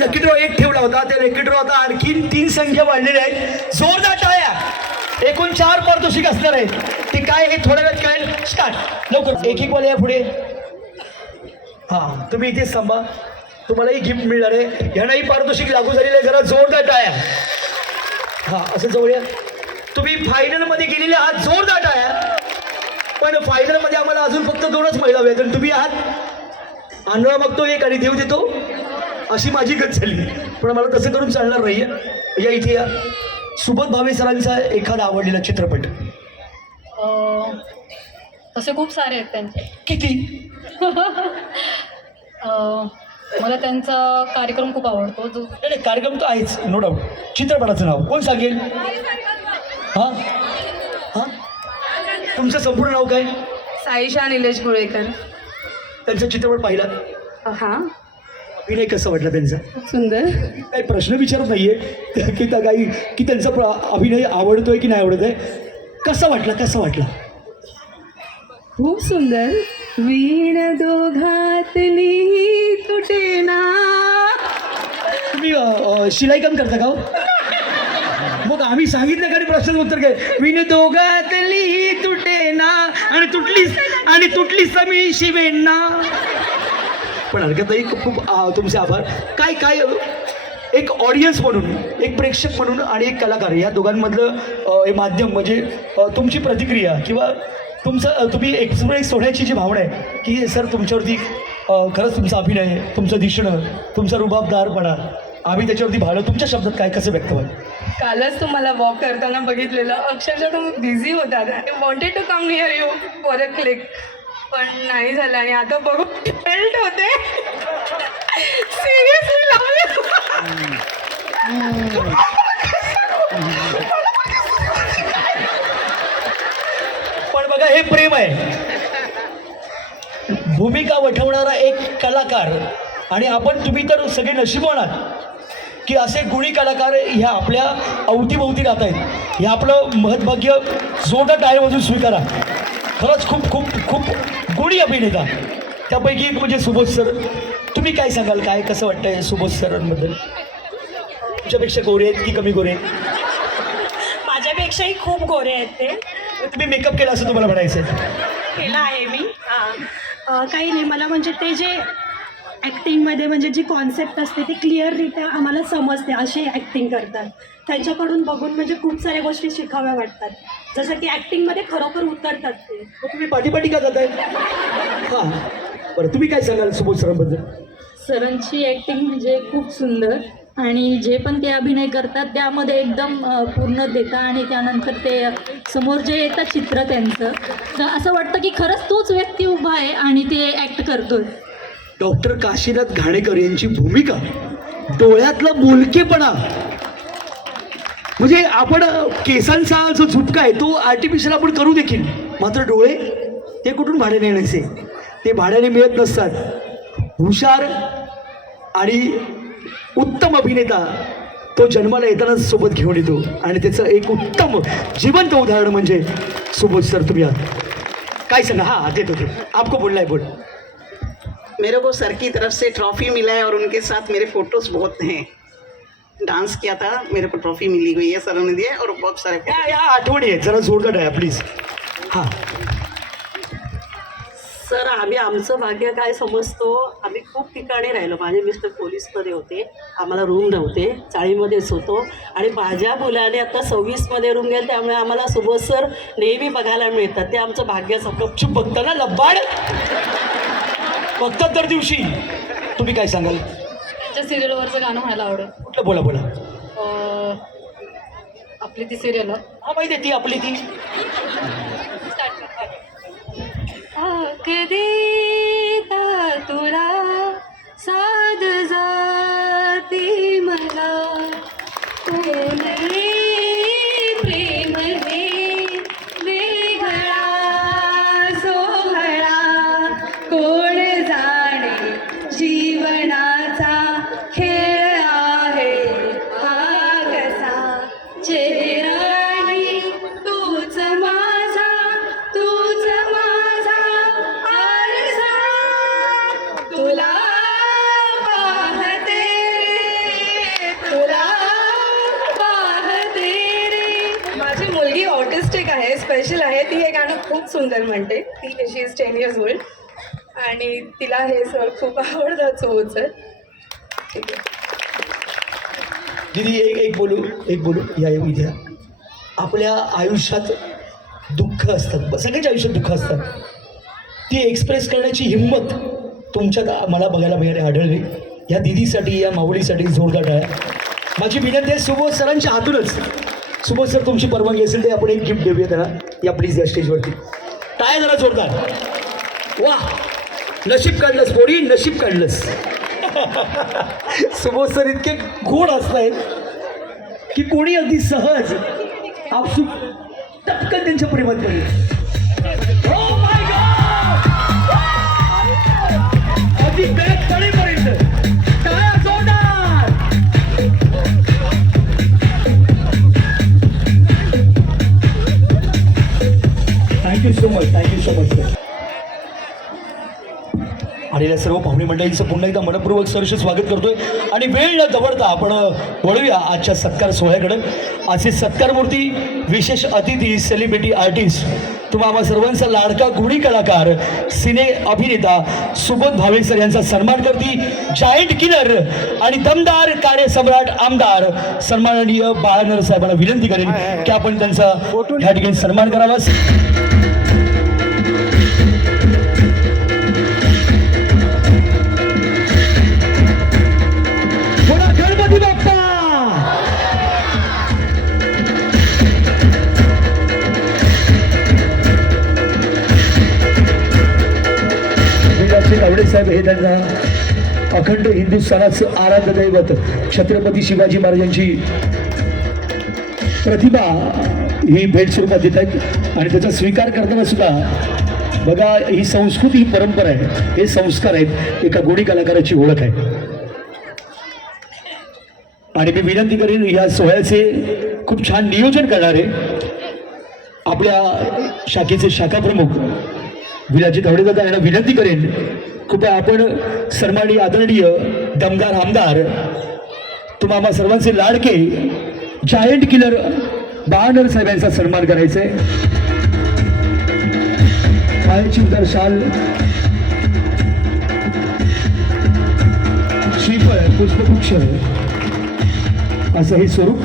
Lucky draw एक ठेवला होता, त्या लकी ड्रॉ आता आणखी 3 संख्या वाढलेल्या आहेत. जोरदार टाळ्या. एकूण 4 पारितोषिक असणार आहेत. ते काय हे थोड्या वेळात कळेल. स्टार्ट लवकर. एक वाले या पुढे. हां तुम्ही इथेच थांबा, तुम्हालाही गिफ्ट मिळणार आहे. यांनाही पारितोषिक लागू झालेलं आहे. जरा जोरदार टाळ्या. हां असं जवळ या. तुम्ही फायनलमध्ये गेलेले आहात, जोरदार टाळ्या. पण फायनलमध्ये आम्हाला अजून फक्त 2च महिला हव्या, तर तुम्ही आहात. आंधळा बघतो एक आणि देव देतो, अशी माझी गत झाली. पण मला तसं करून चालणार नाही. या इथे या. सुबोध भावे सरांचा एखादा आवडलेला चित्रपट. तसे खूप सारे आहेत त्यांचे. किती? मला त्यांचा कार्यक्रम खूप आवडतो. जो नाही कार्यक्रम तर आहेच, नो डाऊट. चित्रपटाचं नाव कोण सांगेल? हां हां तुमचं संपूर्ण नाव काय? साईशा निलेश गोळेकर. त्यांचा चित्रपट पाहिला? हां. अभिनय कसा वाटला त्यांचा? सुंदर. काही प्रश्न विचारत नाहीये की त्या काही की त्यांचा अभिनय आवडतोय की नाही आवडत आहे. कसा वाटला? खूप सुंदर. वीण दोघातली तुटेना. तुम्ही शिलाई काम करता का हो? मग आम्ही सांगितलं का प्रश्न उत्तर काय? विण दोघातली तुटेना आणि तुटलीस मी शिवेना. पण हरकत नाही. खूप तुमचे आभार. काय एक ऑडियन्स म्हणून, एक प्रेक्षक म्हणून आणि एक कलाकार, या दोघांमधलं हे माध्यम म्हणजे तुमची प्रतिक्रिया किंवा तुम्ही एक्सप्रेस सोडण्याची जी भावना आहे की सर तुमच्यावरती खरंच तुमचा अभिनय, तुमचं दिसणं, तुमचा रुबाबदारपणा, आम्ही त्याच्यावरती भावलं. तुमच्या शब्दात काय कसं व्यक्त व्हाल? कालच तुम्हाला वॉक करताना बघितलेलं. अक्षरशः तुम्ही बिझी होता. I wanted to come near you for a click, पण नाही झालं. आणि आता बघू हेल्ट होते. सिरियसली पण बघा हे प्रेम आहे. भूमिका वठवणारा एक कलाकार, आणि तुम्ही तर सगळे नशीबवान आहात की असे गुणी कलाकार ह्या आपल्या अवतीभोवती राहत आहेत. हे आपलं महत्भाग्य जोरदार टाळ्यामधून स्वीकारा. खरंच खूप खूप खूप गुणी अभिनेता. त्यापैकी एक म्हणजे सुबोध सर. तुम्ही काय सांगाल? काय कसं वाटतंय सुबोध सरांबद्दल? तुमच्यापेक्षा गोरे आहेत की कमी गोरे आहेत? माझ्यापेक्षाही खूप गोरे आहेत ते. तुम्ही मेकअप केला असं तुम्हाला म्हणायचं? केलं आहे मी. काही नाही, मला म्हणजे ते जे ॲक्टिंगमध्ये म्हणजे जी कॉन्सेप्ट असते ती क्लिअररित्या आम्हाला समजते. अशी ॲक्टिंग करतात, त्यांच्याकडून बघून म्हणजे खूप साऱ्या गोष्टी शिकाव्या वाटतात. जसं की ॲक्टिंगमध्ये खरोखर उतरतात ते. तुम्ही पाठी का जाताय? हां बरं, तुम्ही काय सांगाल सुबोध सरांबद्दल? सरांची ॲक्टिंग म्हणजे खूप सुंदर, आणि जे पण ते अभिनय करतात त्यामध्ये एकदम पूर्ण देतात. आणि त्यानंतर ते समोर जे येतं चित्र त्यांचं, तर असं वाटतं की खरंच तोच व्यक्ती उभा आहे आणि ते ॲक्ट करतोय. डॉक्टर काशीनाथ घाणेकर यांची भूमिका, डोळ्यातला बोलकेपणा, म्हणजे आपण केसांचा जो झुपका आहे तो आर्टिफिशियल आपण करू देखील, मात्र डोळे ते कुठून भाड्याने आणायचे? ते भाड्याने मिळत नसतात. हुशार आणि उत्तम अभिनेता तो जन्माला येतानाच सोबत घेऊन येतो, आणि त्याचं एक उत्तम जिवंत उदाहरण म्हणजे सुबोध सर तुम्ही आहात. काय सांगा? हां देतो ते आपको बोलना है, बोल. मेरे को सर की तरफ से ट्रॉफ़ी मिला है और उनके साथ मेरे फोटोज बहुत हैं. डांस किया था, मेरे को ट्रॉफ़ी मिली हुई है, सरों ने दिया और बहुत सारे या आठवणी आहेत, जरा जोरदार आहे प्लीज. हां सर, आम्ही आमचं भाग्य काय समजतो, आम्ही खूप ठिकाणी राहिलो. माझे मिस्टर पोलीसमध्ये होते, आम्हाला रूम नव्हते, चाळीमध्येच होतो. आणि माझ्या मुलाने आता 26मध्ये रूम गेले, त्यामुळे आम्हाला सुबोध सर नेहमी बघायला मिळतात. ते आमचं भाग्याचं. गपचूप बघताना लब्बाड बघतात दर दिवशी. तुम्ही काय सांगाल? त्यांच्या सिरियलवरचं गाणं म्हणायला आवडेल. कुठलं? बोला. आपली ती सिरियल हा माहिती आहे ती आपली ती. देता तुला साध जाती मला कोणी प्रेम हे वेगळा सोहळा कोण जाणे जीवनाचा खेळ आहे हा कसा चेहराही तूच माझा आरसा तुला पाहते स्पेशल आहे. ती हे गाणं खूप सुंदर म्हणते. ती शी इज 10 years old आणि तिला हे सर खूप आवडतं. सो सर ठीक आहे. दीदी एक बोलू या इथे या. आपल्या आयुष्यात दुःख असतात, सगळ्यांच्या आयुष्यात दुःख असतात. ती एक्सप्रेस करण्याची हिंमत तुमच्यात मला बघायला मिळाली, आढळली. या दिदीसाठी, या माऊलीसाठी जोरदार टाळ्या. माझी विनंती आहे सुबोध सरांच्या हातूनच, सुबोध सर तुमची परवानगी असेल तर आपण एक गिफ्ट देऊया त्याला. या प्लीज या स्टेजवरती टाळ्या जरा जोरदार. वा, नशीब काढलंस पोरी, नशीब काढलंस. सुबोध सर इतके गोड असतायत की कोणी अगदी सहज आपसूक टपकन त्यांच्या प्रेमात पडले. Oh my God! अगदी गळ्यात तळेपर्यंत टाळ्या जोरदार. Thank you so much sir. आलेल्या सर्व पाहुणे मंडळींचं पुन्हा एकदा मनपूर्वक सहर्ष स्वागत करतोय आणि वेळ न दवडता आपण वळूया आजच्या सत्कार सोहळ्याकडे. आजचे सत्कारमूर्ती विशेष अतिथी, सेलिब्रिटी आर्टिस्ट, तुम्हा आम्हा सर्वांचा लाडका गुणी कलाकार, सिने अभिनेता सुबोध भावे सर यांचा सन्मान करती जायंट किलर आणि दमदार कार्यसम्राट आमदार सन्माननीय बाळानर साहेबांना विनंती करेन की आपण त्यांचा या ठिकाणी सन्मान करावा. गणपती बाप्पा. तावडे साहेब हे त्यांना अखंड हिंदुस्थानाचं आराध्य दैवत छत्रपती शिवाजी महाराजांची प्रतिभा ही भेट स्वरूपात देत आहेत आणि त्याचा स्वीकार करताना सुद्धा बघा, ही संस्कृती, ही परंपरा आहे, हे संस्कार आहेत, एका गोडी कलाकाराची ओळख आहे. आणि मी विनंती करेन या सोहळ्याचे खूप छान नियोजन करणारे आपल्या शाखेचे शाखा प्रमुख विलाजी तावडे दादा यांना विनंती करेन कृपया आपण सन्माननीय आदरणीय दमदार आमदार, तुम्हा आम्हा सर्वांचे लाडके जायंट किलर बाळानर साहेब यांचा सन्मान करायचा आहे. पायाची उदार शाल, श्रीफळ, पुष्पगुच्छ असं हे स्वरूप.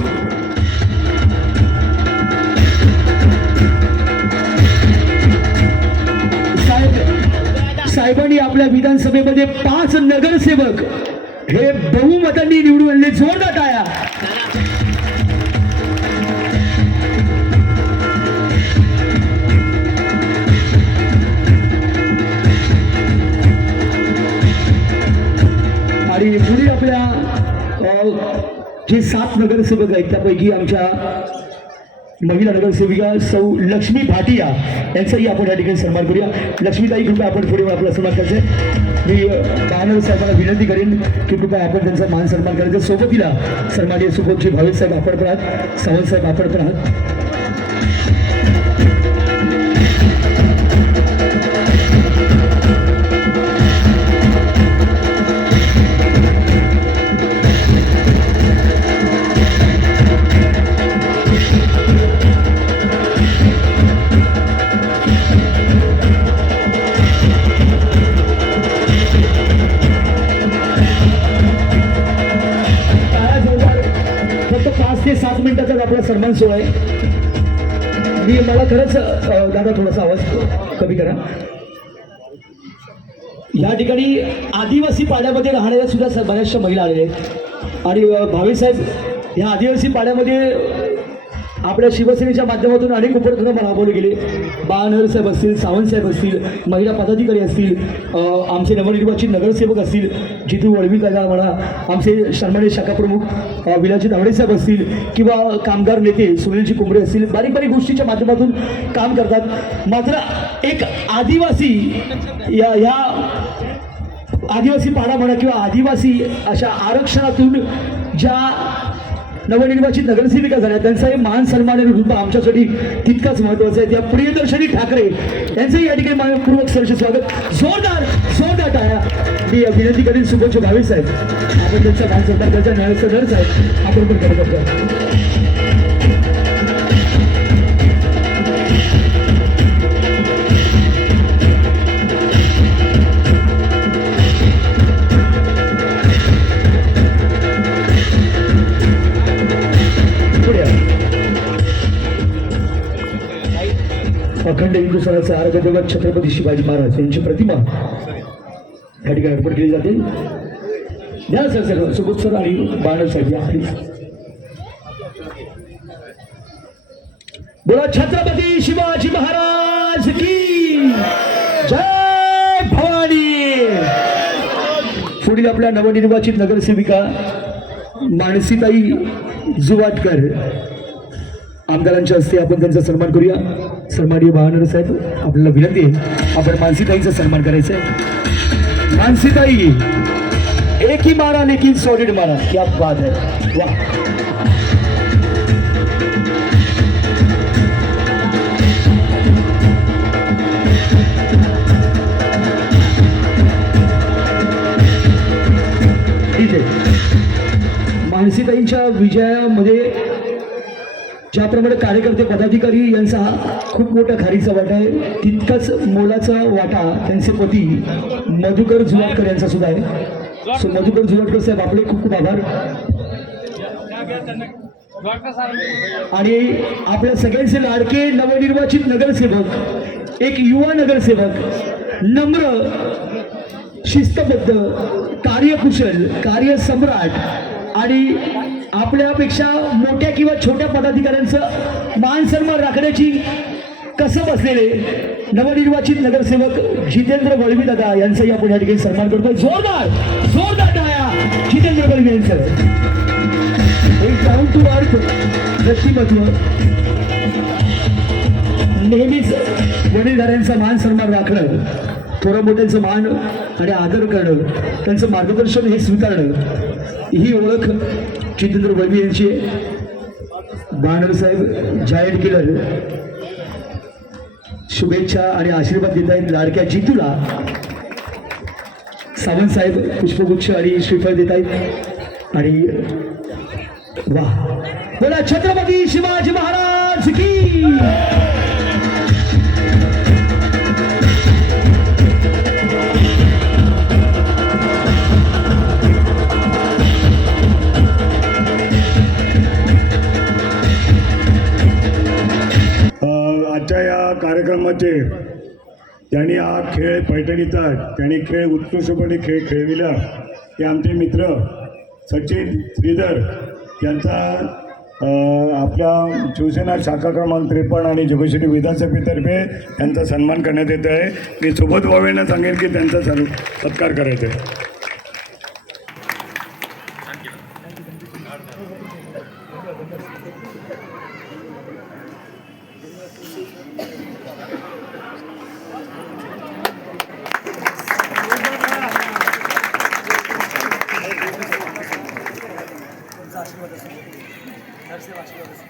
साहेबांनी आपल्या विधानसभेमध्ये 5 नगरसेवक हे बहुमतांनी निवडून आणले. जोरदार टाळ्या. आणि पुढे आपल्या जे 7 नगरसेवक आहेत त्यापैकी आमच्या महिला नगरसेविका सौ लक्ष्मी भाटिया यांचाही आपण या ठिकाणी सन्मान करूया. लक्ष्मीताई, कृपया आपण पुढे आपला सन्मान करायचं. मी बाळानर साहेबांना विनंती करेन की कृपया आपण त्यांचा मान सन्मान करायचा. सोबतीला सन्माननीय सुबोधजी भावे साहेब आपण पण आहात, सावंत साहेब आपण पण आहात. फक्त 5 ते 7 मिनिटाचाच आपला सन्मान सोहळा आहे. मला खरंच दादा थोडासा आवाज कमी करा. या ठिकाणी आदिवासी पाड्यामध्ये राहणाऱ्या सुद्धा बऱ्याचशा महिला आलेल्या आहेत आणि भावेसाहेब ह्या आदिवासी पाड्यामध्ये आपल्या शिवसेनेच्या माध्यमातून अनेक उपक्रम राबवले गेले. बाळानर साहेब असतील, सावंत साहेब असतील, महिला पदाधिकारी असतील, आमचे नवनिर्वाचित नगरसेवक असतील, जितू वळवी दादा म्हणा, आमचे सन्माननीय शाखा प्रमुख विलाजी तावडे साहेब असतील किंवा कामगार नेते सुनीलजी कुंबरे असतील, बारीक बारीक गोष्टीच्या माध्यमातून काम करतात. मात्र एक आदिवासी ह्या आदिवासी पाडा म्हणा किंवा आदिवासी अशा आरक्षणातून ज्या नवनिर्वाचित नगरसेविका झाल्या त्यांचाही मान सन्मान रूप आमच्यासाठी तितकाच महत्त्वाचा आहे. त्या प्रियदर्शनी ठाकरे यांचंही या ठिकाणी मानपूर्वक सहर्ष स्वागत. जोरदार टाळ्या. मी विनंती करेन सुबोधजी भावे साहेब आपण त्यांचा मान सन्मान करायचा. न्यायालयाचा दर साहेब आपण पण करत अखंड हिंदुस्थानाचे आराध्य दैवत छत्रपती शिवाजी महाराज यांची प्रतिमा या ठिकाणी अर्पण केली जाते. द्या सर सर सुबोध सर आणि बाणर साहेब या प्लीज. बोला छत्रपती शिवाजी महाराज की जय भवानी. पुढील आपल्या नवनिर्वाचित नगरसेविका मानसीताई जुवाटकर आमदारांच्या हस्ते आपण त्यांचा सन्मान करूया. सन्माननीय बाणर साहेब आपल्याला विनंती आहे आपण मानसीताईंचा सन्मान करायचा आहे. मानसीताई एक ही मारा लेकिन सॉलिड मारा. क्या बात है. वाह. ठीक आहे. मानसीताईंच्या विजयामध्ये ज्याप्रमाणे कार्यकर्ते पदाधिकारी यांचा खूप मोठा खारीचा वाटा आहे, तितकाच मोलाचा वाटा त्यांचे पती मधुकर जुवाटकर यांचा सुद्धा आहे. सो मधुकर जुवाटकर साहेब आपले खूप खूप आभार. आणि आपल्या सगळ्यांचे लाडके नवनिर्वाचित नगरसेवक, एक युवा नगरसेवक, नम्र, शिस्तबद्ध, कार्यकुशल, कार्यसम्राट आणि आपल्यापेक्षा मोठ्या किंवा छोट्या पदाधिकाऱ्यांचं मान सन्मान राखण्याची कसं बसलेले नवनिर्वाचित नगरसेवक जितेंद्र वळवी दादा यांचाही आपण या ठिकाणी सन्मान करतो. जोरदार जोरदार टाळ्या जितेंद्र वळवी यांचं. एक डाऊन टू अर्थ व्यक्तिमत्व, नेहमीच वडीलधाऱ्यांचा मान सन्मान राखणं, थोडं मोठ्यांचं मान आणि आदर करणं, त्यांचं मार्गदर्शन हे स्वीकारणं, ही ओळख जितेंद्र वळवी यांची. बाणर साहेब जायंट किलर शुभेच्छा आणि आशीर्वाद देत आहेत लाडक्या जितूला. सावंत साहेब पुष्पगुच्छ आणि श्रीफळ देत आहेत. आणि वा बोला छत्रपती शिवाजी महाराज की. आजच्या या कार्यक्रमाचे ज्यांनी हा खेळ पैठणीचा त्यांनी खेळ उत्कृष्टपणे खेळविला ते आमचे मित्र सचिन श्रीधर यांचा आपल्या शिवसेना शाखा क्रमांक 53 आणि जोगेश्वरी विधानसभेतर्फे त्यांचा सन्मान करण्यात येत आहे. मी सोबत भावेंना सांगेन की त्यांचा सत्कार करायचा आहे.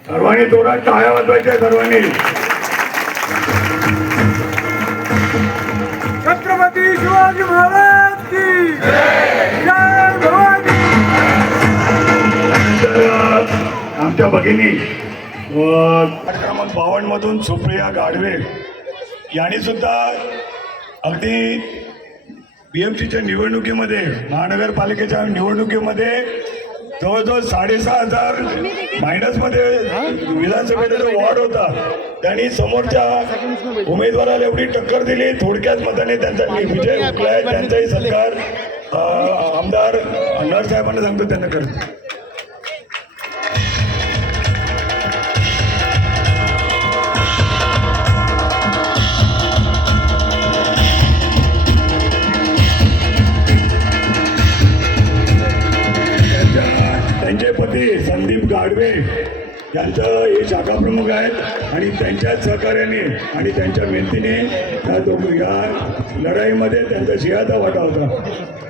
सर्वांनी जोरात टाळ्या वाजवायच्या. सर्वांनी छत्रपती शिवाजी महाराज की जय भवानी. आमच्या भगिनी क्रमांक 52 मधून सुप्रिया गाढवे यांनी सुद्धा अगदी BMCच्या निवडणुकीमध्ये, महानगरपालिकेच्या निवडणुकीमध्ये जवळजवळ 6,500 मायनसमध्ये विधानसभेचा वॉर्ड होता. त्यांनी समोरच्या उमेदवाराला एवढी टक्कर दिली, थोडक्यात मताने त्यांचा विजय हुकलाय. त्यांचाही सत्कार आमदार अण्णा साहेबांना सांगतो त्यांना करतो. त्यांचे पती संदीप गाढवे यांचं हे शाखा प्रमुख आहेत आणि त्यांच्याच सहकार्याने आणि त्यांच्या मेहनतीने या लढाईमध्ये त्यांचा सिंहाचा वाटा होता.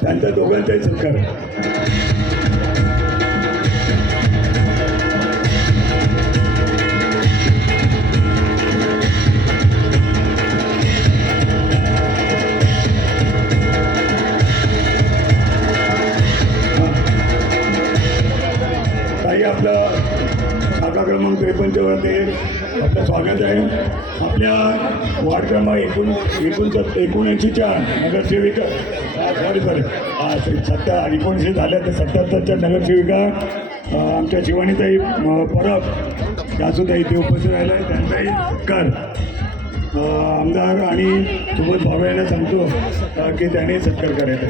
त्यांचा दोघांचाही सत्कार. आपलं शाखा क्रमांक 53 वरती आपलं स्वागत आहे. आपल्या वार्ड क्रमांक 79च्या नगरसेविका सॉरी 79 झाल्या तर 77च्या नगरसेविका आमच्या शिवानीताई परब यासुद्धा इथे उपस्थित राहिल्या. त्यांचाही सत्कार. आमदार आणि सोबत भावयांना सांगतो की त्याने सत्कार करायचा.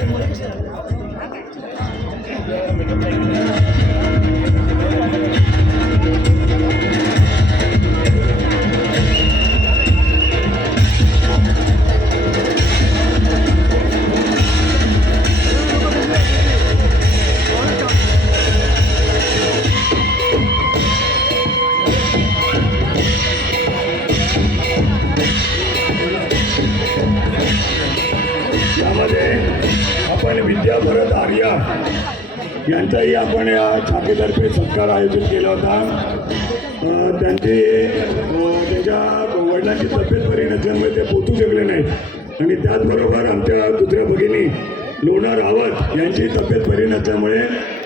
यामध्ये आपण विद्या भरत आर्या यांचाही आपण या शाखेतर्फे सत्कार आयोजित केला होता. त्यांच्या वडिलांची तब्येत बरी नसल्यामुळे ते पोचू शकले नाहीत आणि त्याचबरोबर आमच्या दुसऱ्या भगिनी लोणा रावत यांची तब्येत बरी नसल्यामुळे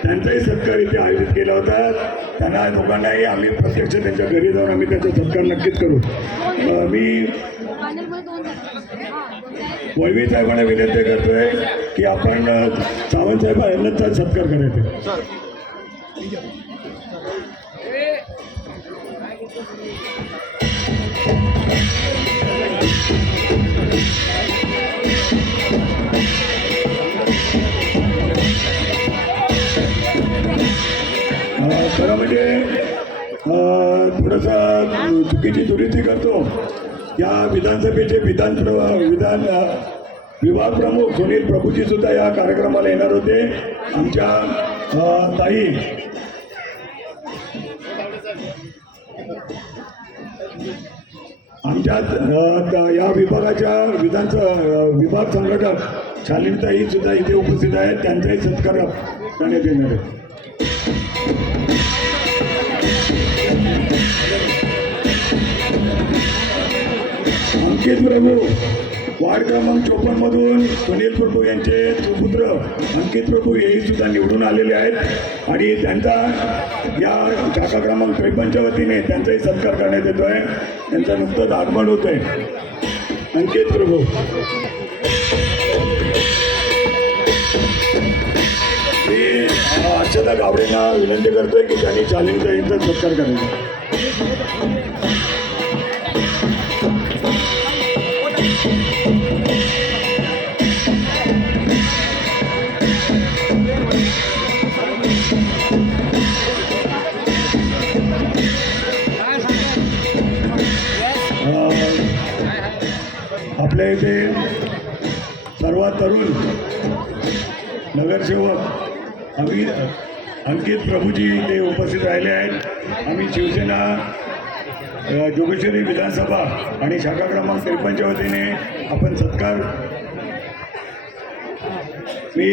त्यांचाही सत्कार इथे आयोजित केला होता. त्यांना दोघांनाही आम्ही प्रत्यक्ष त्यांच्या घरी जाऊन आम्ही त्याचा सत्कार नक्कीच करू. मी वळवी साहेबांना विनंती करतोय की आपण सावंत साहेब यांचा सत्कार करायचा. खरं म्हणजे थोडंसं चुकीची दुरुस्ती करतो. या विधानसभेचे विधान विभाग प्रमुख सुनील प्रभूजी सुद्धा या कार्यक्रमाला येणार होते. आमच्या ताई या विभागाच्या विभाग संघटक शालिनीताई सुद्धा इथे उपस्थित आहेत. त्यांचाही सत्कार करण्यात येणार आहे. अंकित प्रभू वार्ड क्रमांक 54 मधून सुनील प्रभू यांचे सुपुत्र अंकित प्रभू हेही सुद्धा निवडून आलेले आहेत आणि त्यांचा या शाखा क्रमांक 53 वतीने त्यांचाही सत्कार करण्यात येतोय. त्यांचं नुकतंच आगमन होत आहे. अंकित प्रभू मी अर्चना गावडेंना विनंती करतोय की त्यांनी शालिनीताईंचा सत्कार करायचा. आपल्या इथे सर्वात तरुण नगरसेवक अंकित प्रभूजी इथे उपस्थित राहिले आहेत. आम्ही शिवसेना जोगेश्वरी विधानसभा आणि शाखा क्रमांक 53 वतीने आपण सत्कार मी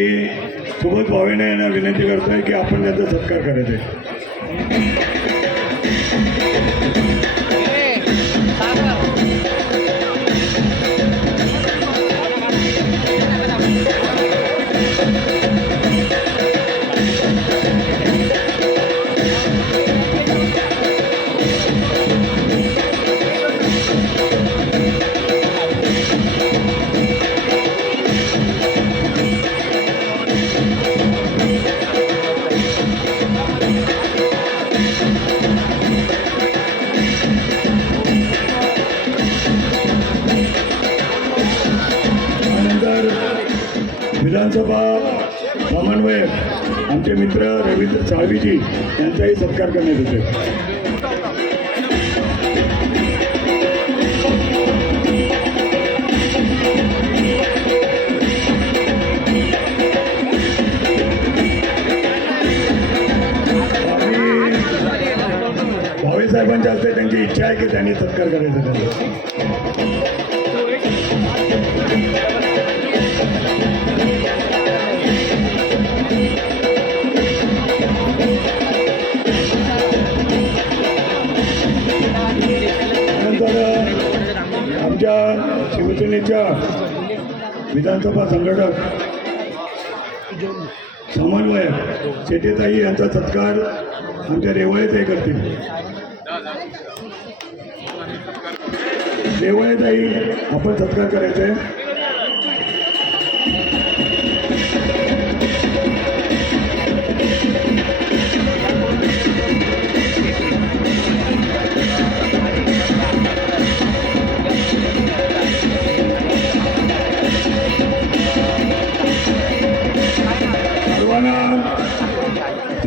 सुबोध भावेने यांना विनंती करतोय की आपण त्यांचा सत्कार करायचा आहे. विधानसभा समन्वयक आमचे मित्र रवींद्र साळवीजी यांचाही सत्कार करण्यात येतो. भावे साहेबांच्या हस्ते त्यांची इच्छा आहे की त्यांनी सत्कार करायचा त्यांना. आमच्या शिवसेनेच्या विधानसभा संघटक समन्वयक शेटेताई यांचा सत्कार आमच्या रेवळेताई करतील. रेवळेताई आपण सत्कार करायचा आहे.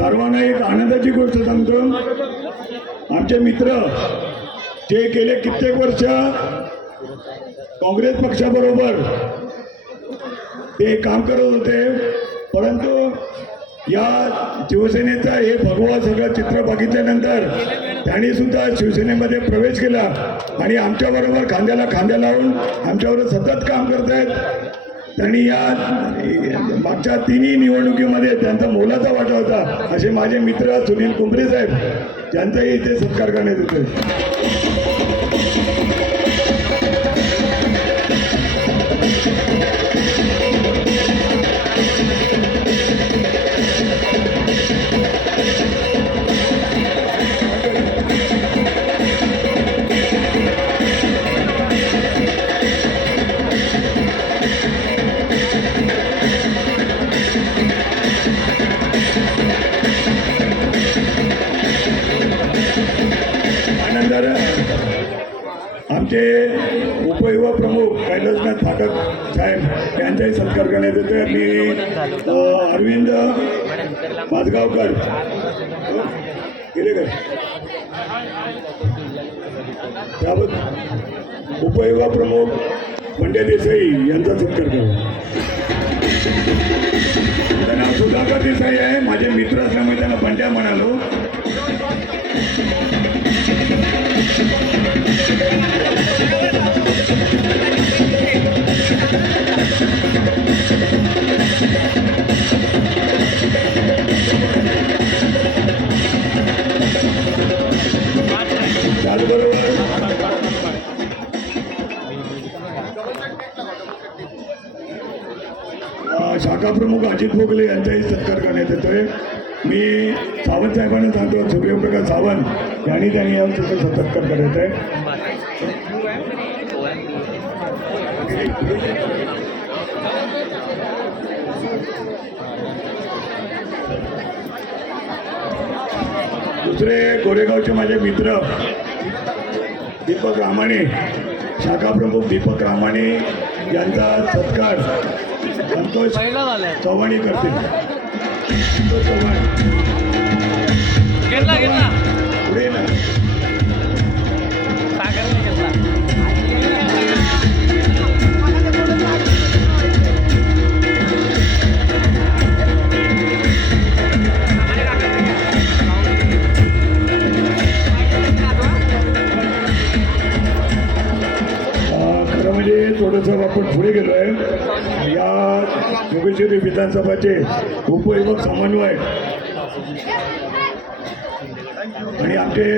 सर्वांना एक आनंदाची गोष्ट सांगतो. आमचे मित्र जे गेले कित्येक वर्ष काँग्रेस पक्षाबरोबर ते काम करत होते, परंतु या शिवसेनेचा हे भगवा सगळं चित्र बघितल्यानंतर त्यांनी सुद्धा शिवसेनेमध्ये प्रवेश केला आणि आमच्याबरोबर खांद्याला खांद्या लावून आमच्याबरोबर सतत काम करत आहेत. त्यांनी या मागच्या तिन्ही निवडणुकीमध्ये त्यांचा मोलाचा वाटा होता. असे माझे मित्र सुनील कुंभरे साहेब यांचाही इथे सत्कार करण्यात येतोय. त्यानंतर आमचे उपयुवा प्रमुख कैलासनाथ फाटक साहेब यांचाही सत्कार करण्यात येतोय. मी अरविंद माझगावकर गेले का त्याबद्दल उपयुवा प्रमुख पंड्या देसाई यांचा सत्कार करा. त्यांचं नाव सुधाकर देसाई आहे. माझे मित्र असल्यामुळे त्यांना पंड्या म्हणालो. त्याचबरोबर शाखा प्रमुख अजित भोगले यांचाही सत्कार करण्यात येतोय. मी सावंत साहेबांना सांगतो, सूर्यप्रकाश सावंत त्यांनी याचा सत्कार करण्यात आहे. दुसरे गोरेगावचे माझे मित्र दीपक रामाणे, शाखा प्रमुख दीपक रामाणे यांचा सत्कार संतोष चव्हाण करतील. संतोष चव्हाण पुढे ना. खरं म्हणजे थोडंसं आपण पुढे गेलो आहे. या योगेश्वरी विधानसभाचे उपविभाग समन्वय आणि आमचे